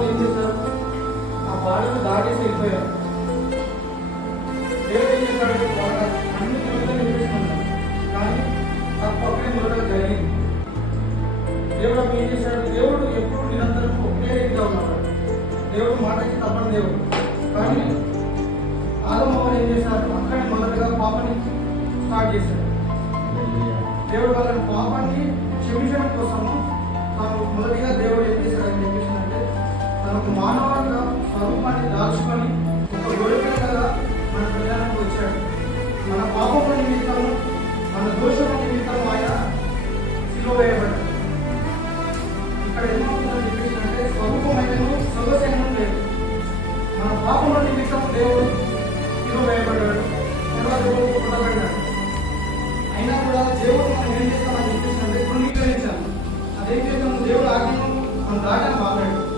వాళ్ళు ఏం చేశారు, ఆ బాధను దాటేసి వెళ్ళిపోయారు. దేవుడు ఏం చేశాడు, వాళ్ళ అన్ని మొదట నిర్మిస్తున్నాడు, కానీ తప్పు అక్కడే మొదట జరిగింది. దేవుడు ఏం చేశాడు, దేవుడు ఎప్పుడు నిరంతరం ఒకే రీతిగా ఉన్నాడు. దేవుడు మాటకి తప్పని దేవుడు. కానీ ఆదమ వాళ్ళు ఏం చేశారు, అక్కడే మొదటగా పాపని స్టార్ట్ చేశారు. దేవుడు వాళ్ళని పాపాన్ని క్షమించడం కోసము తాను మొదటిగా దేవుడు ఏం చేశాడని చెప్పేసిందంటే, తనకు మానవ స్వరూపాన్ని దాల్చుకొని ఒక గొడవగా మన ప్రజలకు వచ్చాడు. మన పాపముల నిమిత్తము, మన దోషముల నిమిత్తము ఆయన సిలువ వేయబడ్డాడు. ఇక్కడ ఏమవుతుందని చెప్పేసిందంటే, స్వరూపమైనను సొగసైనను లేదు. మన పాపముల నిమిత్తం దేవుడు సిలువ వేయబడ్డాడు, పుట్టబడ్డాడు.